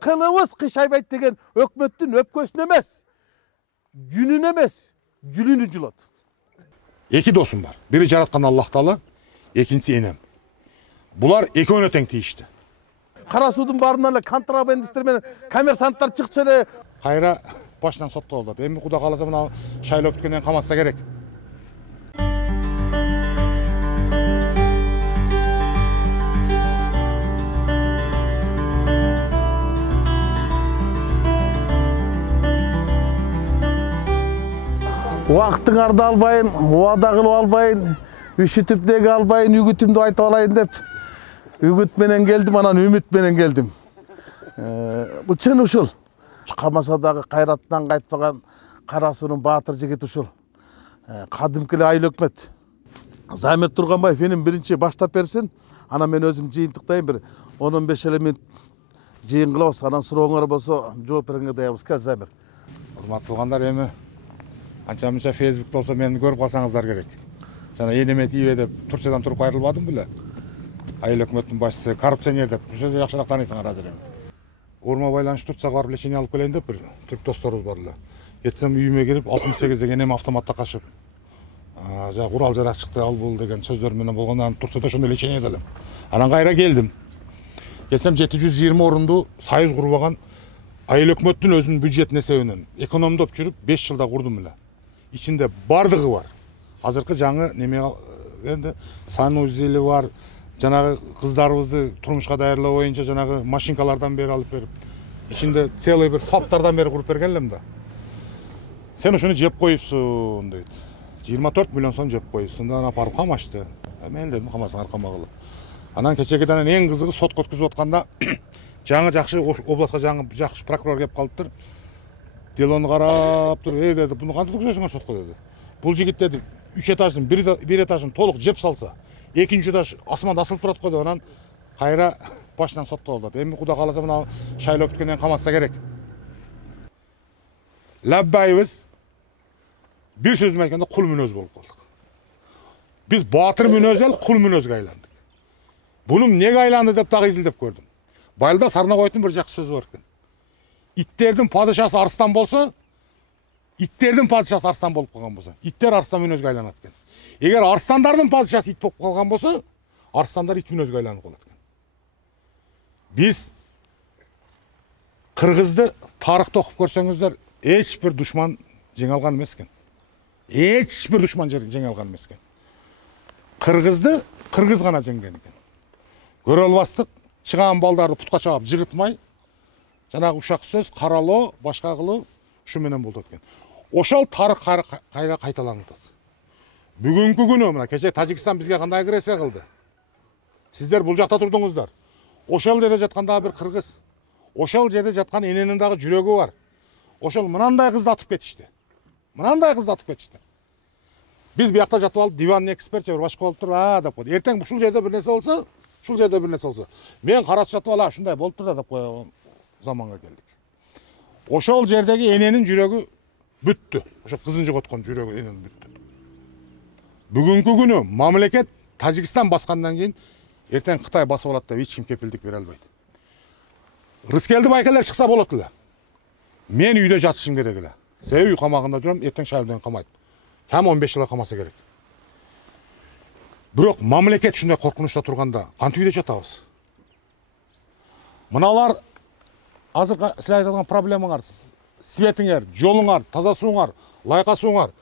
Kılımız kışaybayt degen ökmöttün öpkösün emez. Günün emez. Gülünü julat. Eki dosum var. Biri jaratkan Allah Taala, ekinci enem. Bular eköөнө тең тийишти. Кара суудун баарынан эле контрабандисттер менен коммерсанттар чыкчу эле. Кайра башынан соттолду. Эми Кудай кааласа мына шайлап бүткөндөн каматса керек. Уақытыңарды албайын, уада кылып албайын, үшүтүп деги албайын, үгүтүмдү айтып алайын деп. Үгүт менен келдим, анан үмүт менен келдим. Бул чын ушул. Камаса дагы кайраттан кайтпаган Кара суунун баатыр жигит ушул. Кадимки эле айыл өкмөт. Замир Турганбаев эним биринчи баштап берсин, анан мен өзүм жыйынтыктайын бир 10-15 минут жыйын кылабыз, анан сурооңор болсо жооп бериңер даябыз. Замир. Урматтуу туугандар, эми анча-мынча Facebook'та olsa meni görüp kalsanızlar gerek. Жана энеме тийбе деп Турциядан туруп кайрылбадым беле. Айыл өкмөттүн башчысы коррупционер деп. Ошо жакшыраак тааныйсыңар азыр эми. Урма байланыш Турцияга барып лечение алып келейин деп бир түрк досторубуз бар эле. Кетсем үйүмө кирип 68 деген энем автоматта кашып. Жа курал жарак чыкты ал бул деген сөздөр менен болгондон Турцияда ошондой лечение эделем. Анан кайра келдим. Келсем 720 орунду союз курбаган айыл өкмөттүн өзүнүн бюджетин эсебинен экономдоп жүрүп 5 жылда курдум эле. İçinde bardығы var. Azırkı жаңы неме енді санузели бар. Жанагы кыздарыбызды турмушка даярлоо боюнча жанагы машинкалардан бери алып берип. İçinde целый bir фабтардан бери куруп берген элем да. Сен ошону жеп коюпсуң дейт. 24 миллион сом жеп коюпсуң да, апарып камашты. Мен дедим камасыңар камагыла. Анан кечегеден эң кызыгы сотко өткүзүп атканда жаңы жакшы областка жаңы жакшы прокурор кеп калыптыр. Делону карап туруп, деди, буну кантип өткүзөсүңөр сотко деди. Бул жигит деди, 3 этаждын бир этажын толук жеп салса, экинчи этаж асманда асылып турат го деп, анан кайра башынан соттолду. Эми Кудай кааласа мына шайлап бүткөндөн каматса керек. Лаббайбыз бир сөз менен айтканда кул мүнөз болуп калдык. Биз баатыр мүнөз эл кул мүнөзгө айландык. Буну эмнеге айланды деп дагы изилдеп көрдүм. Байылда Сарнагоевдун бир жакшы сөзү бар экен. İtlerдің падышасы арыстан болса, itтердің падышасы арыстан болып қалған болса, иттер арыстан мүнөзгө айланат экен. Эгер арыстандардын падышасы ит болып қалған болса, арыстандар ит мүнөзгө айланып калат экен. Биз Кыргызды тарыхта окуп көрсөңүздөр, эч бир душман жеңе алган эмес экен. Эч бир душман жеңе алган эмес экен. Кыргызды кыргыз гана жеңген экен. Көрө албастык, чыган балдарды путка чаап жыгытмай, жанагы ушак сөз каралоо, башка кылуу ушу менен болот экен. Ошол тарых кайра кайталанат. Бүгүнкү күнү мына кече Тажикстан бизге кандай агрессия кылды? Сиздер бул жакта турдуңуздар. Ошол жерде жаткан дагы бир кыргыз, ошол жерде жаткан эненин дагы жүрөгү бар. Ошол мынандай кызды атып кетишти. Мынандай кызды атып кетишти. Биз биякта жатып алып диванный эксперт же бир башка болуп туруп, деп койду. Эртең ушул жерде бир нерсе болсо, ушул жерде бир нерсе болсо, мен карасып жатып алам, ушундай болуптур да деп коём. Zamanға келдік. Ошол жердеги эненин жүрөгү бүттү. Ошо кызын жоготкон жүрөгү эненин бүттү. Бүгүнкү күнү мамлекет Тажикстан баскандан кийин эртең Кытай басып алат деп эч ким кепилдик бере албайт. Рыскелди байкалар чыкса болот эле. Мен үйдө жатышым керек эле. Себеби үй камагында жүрөм, эртең шайлоодон камайт. Там 15 жылга камаса керек. Бирок мамлекет ушундай коркунучта турганда кантип үйдө жатабыз? Мыналар азыр силер айтылган проблемаңар, светиңер, жолуңар, таза сууңар, лайка сууңар,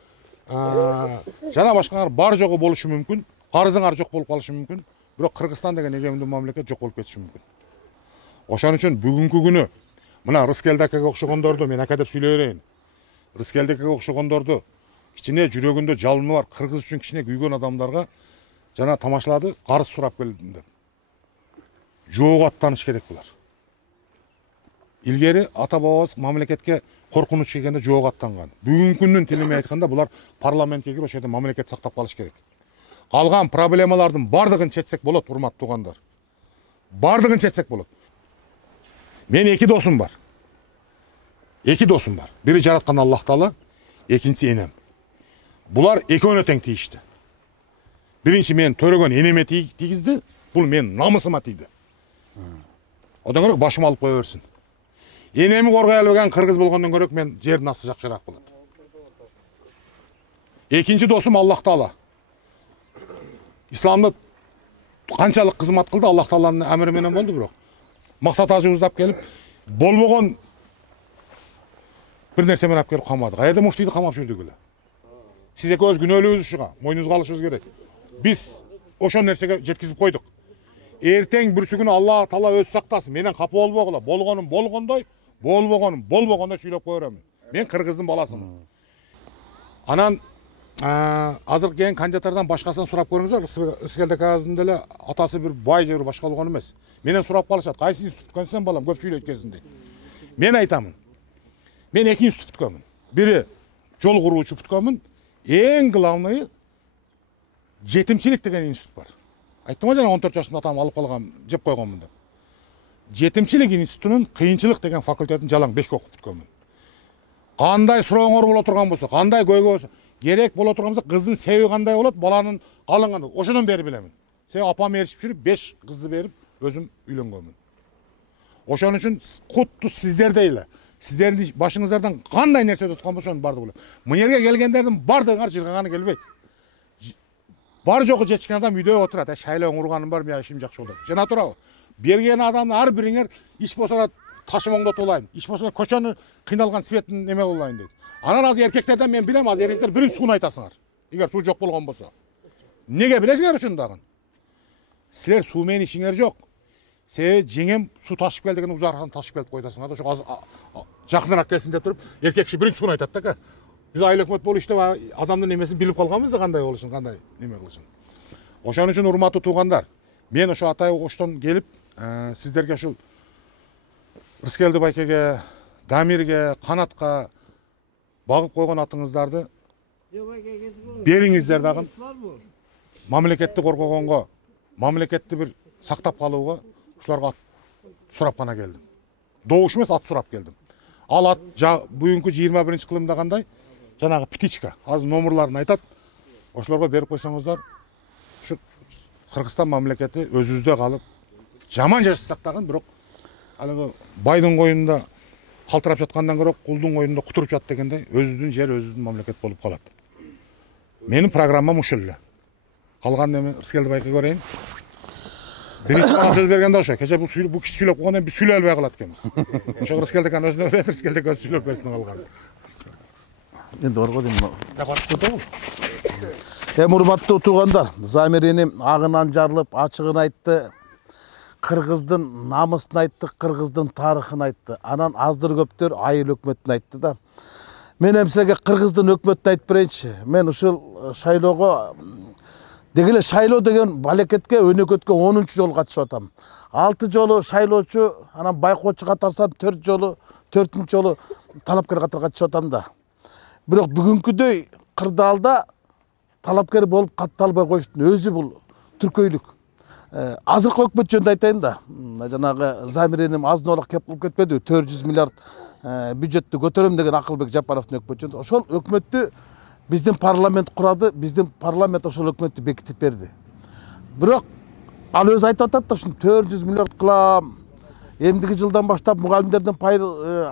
жана башкалар бар жогу болушу мүмкүн, карызыңар жок болуп калышы мүмкүн, бирок Кыргызстан деген эгеминдүү мамлекет жок болуп кетиши мүмкүн. Ошон үчүн бүгүнкү күнү мына Рыскелдикеге окшогондорду мен ака деп сүйлөй берейин. Рыскелдикеге окшогондорду кичине жүрөгүндө жалыны бар кыргыз үчүн кичине күйгөн адамдарга жана тамашалады, карыз сурап келдим деп. Жоого аттаныш керек булар. Илгери ата бабабыз мамлекетке коркунуч келгенде жоого аттанган. Бүгүнкү күндүн тилимен айтканда булар парламентке кирип ошол жерде мамлекет сактап калыш керек. Калган проблемалардын бардыгын чечсек болот, урматтуу туугандар. Бардыгын чечсек болот. Мен эки досум бар. Бири жараткан Аллах Таала, экинчи энем. Булар экөөнө тең тийишти. Биринчи мен төрөгөн энеме тийгизди, бул мен намысыма тийди. Одан көрө башыма алып кое берсин. Энеми коргой албаган кыргыз болгондон көрөк мен жердин асты жакшыраак болот. Экинчи досум Аллах Таала. Исламды канчалык кызмат кылды, Аллах Тааланын амри менен болду, бирок максат ажыбыздап келип, болбогон bir nerse menap gelip kamadık. Ayerде muftiydi kamap жүрдүк эле. Siz ekөөбүз күнөөлүүбүз ушуга, мойнубузга алышыбыз керек. Биз ошол нерсеге жеткизип койдук. Эртең бүрсү күнү Алла Таала өз сактасын. Менен капа болбогула. Болгонум болгондой, болбогонум болбогондой сүйлөп кое беремин. Мен кыргыздын баласымын. Анан азыр келген кандидаттардан башкасын сурап көрүңүздөр. Ырыскелдек азында эле атасы бир бай же бир башка болгон эмес. Менен сурап калышат. Кайсы институт бүткөнсүң балам, көп сүйлөйт кезинде. Мен айтамын. Мен эки институт бүткөнмүн. Бири жол куруучу бүткөнмүн. Эң главный жетимчилик деген институт бар. Айттым жана 14 жашында атам алып калган, жеп койгонмун деп. Жетимчилик институтунун кыйынчылык деген факультетин жалаң 5 окуп бүткөнмүн. Кандай сурооңор боло турган болсо, кандай көйгөй болсо, керек боло турган болсо, кыздын себеби кандай болот, баланын калың кандай, ошодон бери билемин. Себеби апам ээрчип жүрүп 5 кызды берип, өзүм үйлөнгөнмүн. Ошон үчүн кутту сиздердей эле. Сиздердин башыңыздардан кандай нерсе туткан болсо ошонун бардыгы билем. Мына жерге келгендердин бардыгы жыргаганы келбейт. Бар жогу жетишкен адам үйдө отурат. Шайлоң урганым бар, мен ишим жакшы болот. Жана турабы? Берген адамдын ар бириңер иш болсо ташымоңдот болайын. Иш болсо көчөнү кыйналган светтин неме болайын дейт. Анан азыр эркектерден мен билем, азыр эркектер бирин сууну айтасыңар. Эгер суу жок болгон болсо. Неге билесиңер ушуну дагы? Силер суу менен ишиңер жок. Себеби жеңем суу ташып кел деген узархан ташып келип койдасыңар. Ошо азыр жакыныраак келсин деп туруп, эркек киши бирин сууну айтат да. Биз айыл өкмөт болуп иштеп адамдын немесин билип калганбыз да, кандай болушун, кандай неме кылышын. Ошон үчүн урматтуу туугандар, мен ошо Атай Оштон келип, сиздерге ушул Ырыскелди байкеге, Дамирге, Канатка багып койгон атыңыздарды бериңиздер дагы. Мамлекетти коргогонго, мамлекетти бир сактап калууга ушуларга сурап гана келдим. Добуш эмес, ат сурап келдим. Ал ат бүгүнкү 21 кылымда кандай? Жанагы птичка. Азыр номерларын айтат. Ошолорго берип койсоңуздар, ушу Кыргызстан мамлекети өзүбүздө калып, жаман жашасак дагы, бирок алыгы байдын коюнда калтырап жаткандан көрө кулдун коюнда кутуруп жат дегендей, өзүбүздүн жер, өзүбүздүн мамлекет болуп калат. Менин программам ушул эле. Калган эми Ырыскелди байке көрөйүн. Биринчи бала сөз бергенде ошо, кече бул киши сүйлөп койгондон биз сүйлөй албай калат экенбиз. Ошо Ырыскелдик өзүнө берет, Ырыскелдик өзү сүйлөп берсин калган. Енді орға деймін. Урматтуу туугандар, Замиреним агынан жарылып, ачыгын айтты. Кыргыздын намысын айтты, кыргыздын тарыхын айтты. Анан аздыр көптөр айыл өкмөтүн айтты да. Мен эмсилерге кыргыздын өкмөтүн айтып берейинчи. Мен ушул шайлоого дегеле шайлоо деген балекетке, өнөкөткө 10-чу жолу катышып атам. 6 жолу шайлоочу, анан байкоочу катарсам 4 жолу, 4-чү жолу талапкер катары катышып атам да. Бирок бүгүнкүдөй кырдаалда талапкер болуп катталбай коюштун өзү бул түркөйлүк. Азыркы өкмөт жөнүндө айтайын да. Жанагы Замиреним азын-олак кеп кылып кетпеди, 400 миллиард бюджеттти көтөрөм деген Акылбек Жапаровдун өкмөт жөнүндө. Ошол өкмөттү биздин парламент курады, биздин парламент ошол өкмөттү бекитип берди. Бирок ал өзү айтып атат да, ушун 400 миллиард кылам. Эмдиги жылдан баштап мугалимдердин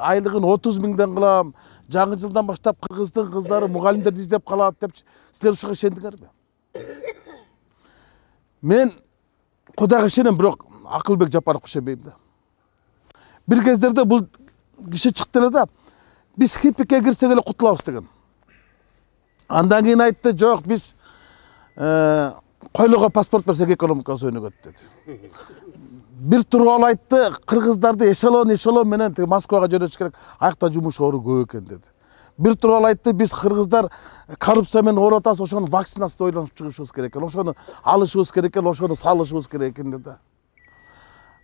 айлыгын 30 миңден кылам. Жаңы жылдан баштап кыргыздын кыздары мугалимдерди издеп калат деп, силер ушуга ишендиңерби? Мен Кудайга ишенем, бирок Акылбек Жапаровго ишенбейм да. Бир кездерде бул киши чыкты эле да, биз хиппикке кирсек эле кутулабыз деген. Андан кийин айтты, жок, биз койлого паспорт берсек экономикасы өнүгөт деди. Бир туруп айтты, кыргыздарды эшелон менен Москвага жөнөтүш керек, аякта жумуш ору көп экен деди. Бир туруп айтты, биз кыргыздар коррупция менен ооруп атабыз, ошону вакцинасы ойлонуп чыгышыбыз керек экен, ошону алышыбыз керек экен, ошону салышыбыз керек экен деди.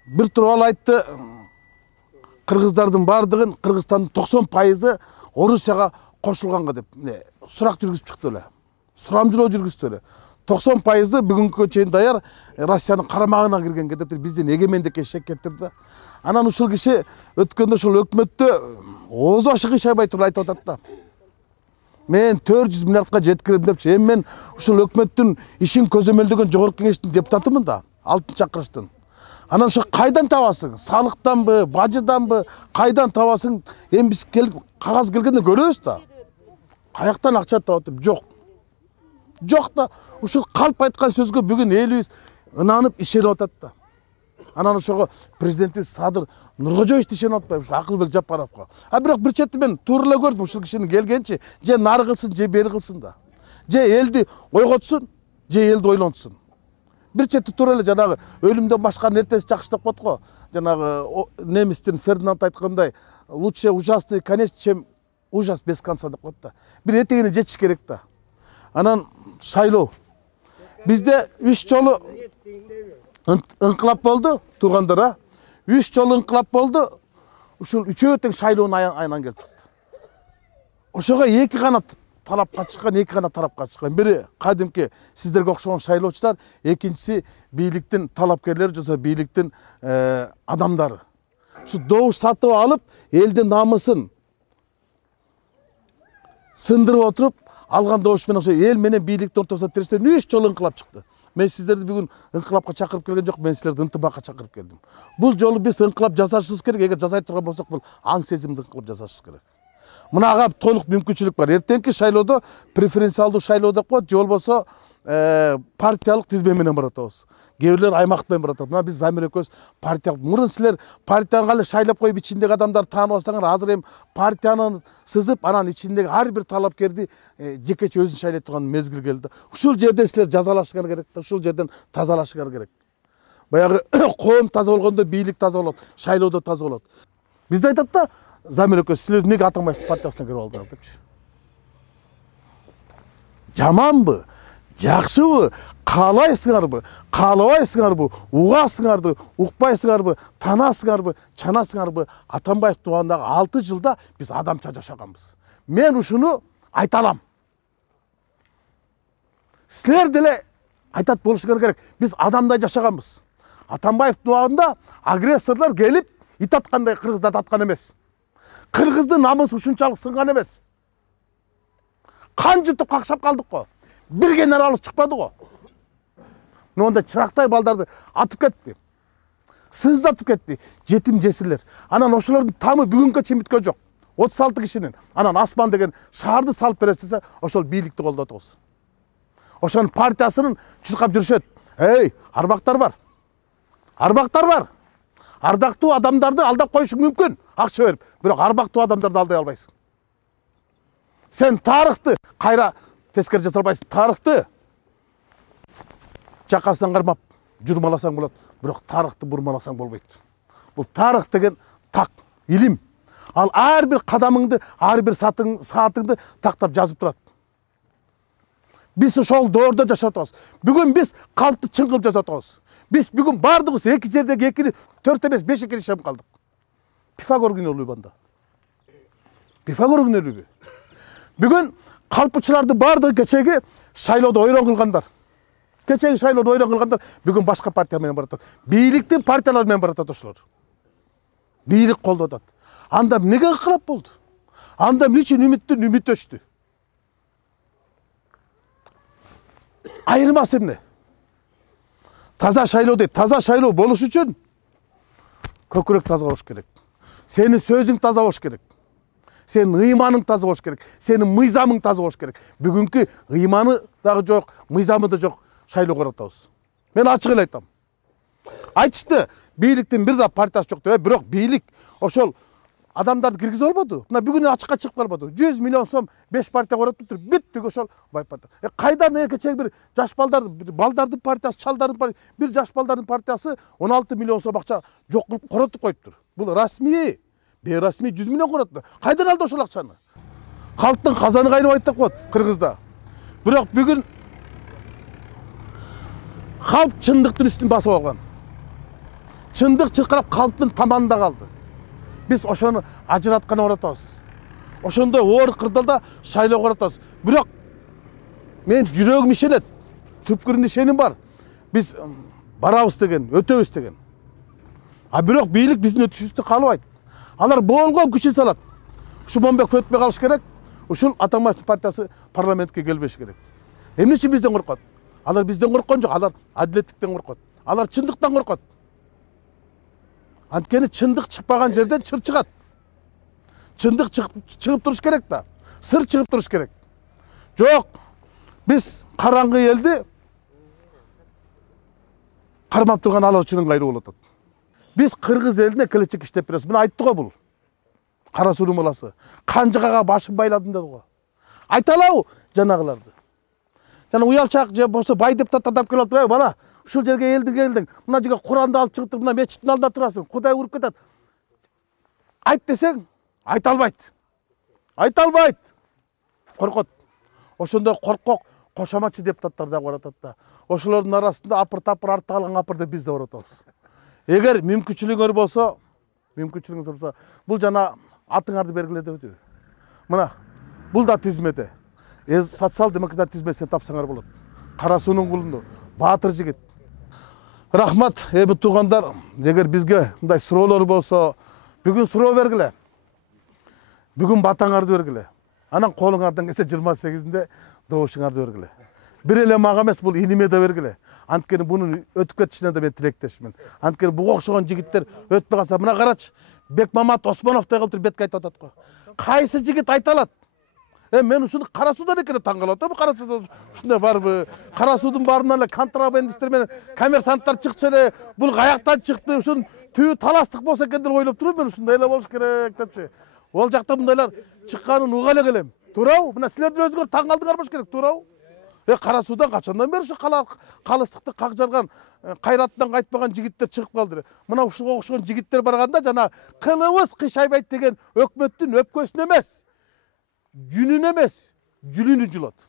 Бир туруп айтты, кыргыздардын бардыгын Кыргызстандын 90% Орусияга кошулганга деп сурак жүргүзүп чыкты эле. Сурамжылоо жүргүздү эле. 90% бүгүнкү чейин даяр Россиянын карамагына киргенге деп биздин эгемендикке шек кетирди. Анан ушул киши өткөндө ушул өкмөттө ооз башы кыйшабай туруп айтып атат да. Мен 400 миллиардка жеткирем депчи. Эми мен ушул өкмөттүн ишин көзөмөлдөгөн жогорку кеңештин депутатымын да, 6-чакырыштын. Анан ошо кайдан табасың? Салыктанбы, бажыданбы, кайдан табасың? Эми биз кагаз келгенде көрөбүз да. Каяктан акча табып жок. Жок да, ушул калп айткан сөзгө бүгүн элибиз ынанып ишенип атат да. Анан ошого президентибиз Садыр Нуркожоевич ишенип атпайбы, ушу Акылбек Жапаровго. Бирок бир чети мен туура эле көрдүм, ушул кишинин келгенчи же нары кылсын, же бери кылсын да. Же элди ойготсун, же элди ойлонтсун. Бир чети туура эле жанагы өлүмдөн башканын эртеси жакшы деп коет го. Жанагы немистин Фердинанд айткандай, лучше ужасный конец, чем ужас без конца деп коет да. Бир этегине жетиш керек да. Анан шайлоо. Бизде 3 жолу ыңкылап болду, туугандар. 3 жолу ыңкылап болду. Ушул үчөө тең шайлоонун айынан келип чыкты. Ошого эки гана талапка чыккан, эки гана тарапка чыккан. Бири кадимки сиздерге окшогон шайлоочулар, экинчиси бийликтин талапкерлери жаса бийликтин адамдары. Ушу добуш сатып алып, элдин намысын сындырып отуруп, алган добуш менен ошо эл менен бийликтин ортосуна тирештер 3 жолу ыңкылап чыкты. Мен сиздерди бүгүн ыңкылапка чакырып келген жок, мен силерди ынтымакка чакырып келдим. Бул жолу биз ыңкылап жасашыбыз керек. Эгер жасай турган болсок, бул аң сезимди ыңкылап жасашыбыз керек. Мынага толук мүмкүнчүлүк бар. Эртеңки шайлоодо преференциалдуу шайлоо деп коет, же болбосо партиялык тизме менен баратабыз. Кээ бирлер аймак менен баратат. Мына биз Замир экөөбүз партиялык. Мурун силер партияга эле шайлап коюп ичиндеги адамдарды таанып алсаңар, азыр эми партиянын сызып, анан ичиндеги ар бир талапкерди жекече өзүн шайлай турган мезгил келди. Ушул жерде силер жазалашыңар керек да, ушул жерден тазалашыңар керек. Баягы коом таза болгондо бийлик таза болот, шайлоодо таза болот. Бизде айтат да, Замир экөөбүз силер эмнеге Атамбаевдин партиясына кирип алдыңар депчи. Жаманбы? Жакшыбы? Каалайсыңарбы? Каалабайсыңарбы? Угасыңарды, укпайсыңарбы? Танасыңарбы? Чанасыңарбы? Атамбаев туугандагы 6 жылда биз адамча жашаганбыз. Мен ушуну айта алам. Силер деле айтат болушуңар керек. Биз адамдай жашаганбыз. Атамбаев тууганда агрессорлор келип ит аткандай кыргыздарды аткан эмес. Кыргыздын намысы ушунчалык сынган эмес. Кан жутуп какшап калдык го. Бир генерал чыкпады го. Монда чырактай балдарды атып кетти. Сыздатып кетти. Жетим жесирлер. Анан ошолордун тамы бүгүнгө чейин бүткөн жок. 36 кишинин. Анан Асман деген шаарды салып бересиз десе, ошол бийликти колдотуңуз. Ошонун партиясынын чуркап жүрүшөт. Эй, арбактар бар. Арбактар бар. Ардактуу адамдарды алдап коюшуң мүмкүн, акча берип. Бирок арбактуу адамдарды алдай албайсың. Сен тарыхты кайра тескери жасай албайсың. Тарыхты жакасынан кармап журмаласаң болот, бирок тарыхты бурмаласаң болбойт. Бул тарых деген так, илим. Ал ар бир кадамыңды, ар бир саатыңды тактап жазып турат. Биз ошол доордо жашап атабыз. Бүгүн биз калпты чың кылып жашап атабыз. Биз бүгүн бардыгыбыз эки жердеги экини 4 эмес 5 экини ишенип калдык. Пифагор күнөөлүү банда. Пифагор күнөөлүү. Бүгүн калпчыларды бардыгы кечеги шайлоодо ойрон кылгандар. Кечеги шайлоодо ойрон кылгандар бүгүн башка партия менен баратат. Бийликтин партиялары менен баратат ошолор. Бийлик колдоп атат. Анда эмнеге ыкылап болду? Анда эмне үчүн үмүт өчтү? Айырмасы эмне? Таза шайлоо дейт. Таза шайлоо болуш үчүн көкүрөк таза болуш керек. Сенин сөзүң таза болуш керек. Сенин ыйманың таза болуш керек. Сенин мыйзамың таза болуш керек. Бүгүнкү ыйманы дагы жок, мыйзамы да жок шайлоого баратабыз. Мен ачык эле айтам. Айтышты, бийликтин бир да партиясы жок деп, бирок бийлик ошол адамдарды киргизе албады. Мына бүгүн ачыкка чыгып калбады. 100 миллион сом 5 партия коротуп туруп, бүттүк ошол бай партия. Кайдан кечеги бир жаш балдардын партиясы, чалдардын партиясы, бир жаш балдардын партиясы 16 миллион сом акча жок кылып коротуп коюптур. Бул расмий, бейрасмий 100 миллион коротду. Кайдан алды ошол акчаны? Калктын казаны кайнабайт деп коет Кыргызда. Бирок бүгүн калп чындыктын үстүн басып алган. Чындык чыркырап калптын таманында калды. Биз ошону ажыратканы баратабыз. Ошондой оор кырдалда шайлоо баратабыз. Бирок мен жүрөгүм ишенет. Түпкүрүндө ишеним бар. Биз барабыз деген, өтөбүз деген. Бирок бийлик биздин өтүшүбүздү каалабайт. Алар болгон күчүн салат. Шуманбек өтпөй калыш керек. Ушул Атамбаевдин партиясы парламентке келбеш керек. Эмне үчүн бизден коркот? Алар бизден корккон жок, алар адилеттиктен коркот. Алар чындыктан коркот. Анткени чындык чыкпаган жерден чыр чыгат. Чындык чыгып туруш керек да. Сыр чыгып туруш керек. Жок. Биз караңгы элди кармап турган алар үчүн ыңгайлуу болуп атат. Биз кыргыз элине келечек иштеп беребиз. Мына айтты го бул. Кара суунун баласы. Канжыгага башын байладым деди го. Айталабы жанагыларды. Жана уялчак же болсо бай депутаттарды алып келип атып, бала, ушул жерге келдиң. Мына жерге Куранды алып чыгып туруп, мына мечиттин алдында турасың. Кудай уруп кетет. Айт десең, айта албайт. Айта албайт. Коркот. Ошондой коркок кошоматчы депутаттар да бар атат да. Ошолордун арасында апыр-тапыр артта калган апыр деп биз да бар атабыз. Эгер мүмкүнчүлүгүңөр болсо, бул жана атыңарды бергиле деп өтү. Мына, бул да тизмеде. Социал-демократ тизмесин тапсаңар болот. Кара суунун кулунду, баатыр жигит. Рахмат, эми туугандар, эгер бизге мындай суроолор болсо, бүгүн суроо бергиле. Бүгүн батаңарды бергиле. Анан колуңардан келсе 28-inde добушуңарды бергиле. Бир эле мага эмес, бул иниме да бергиле. Анткени бунун өтүп кетишине да мен тилектешмин. Анткени буга окшогон жигиттер өтпөй калса, мына карачы, Бекмамат Осмоновдой кылып бетке айтып атат го. Кайсы жигит айта алат? Мен ушуну кара суудан экени таң калып атам. Кара сууда ушундай барбы? Кара суудун баарынан эле контрабандисттер менен коммерсанттар чыкчу эле. Бул каяктан чыкты? Ушун түбү таластык болсо экен деп ойлоп турмун мен. Ушундай эле болуш керек депчи. Ол жакта мындайлар чыкканын уга эле келем. Туурабы? Мына силердин өзүңөр таң калдыңар болуш керек, туурабы? Кара суудан качандан бери ушу калыстыкты как жарган, кайратынан кайтпаган жигиттер чыгып калды. Мына ушуга окшогон жигиттер барганда жана кылыбыз кыйшайбайт деген өкмөттүн өпкөсүн эмес, жүнүн эмес, жүлүнү жулат.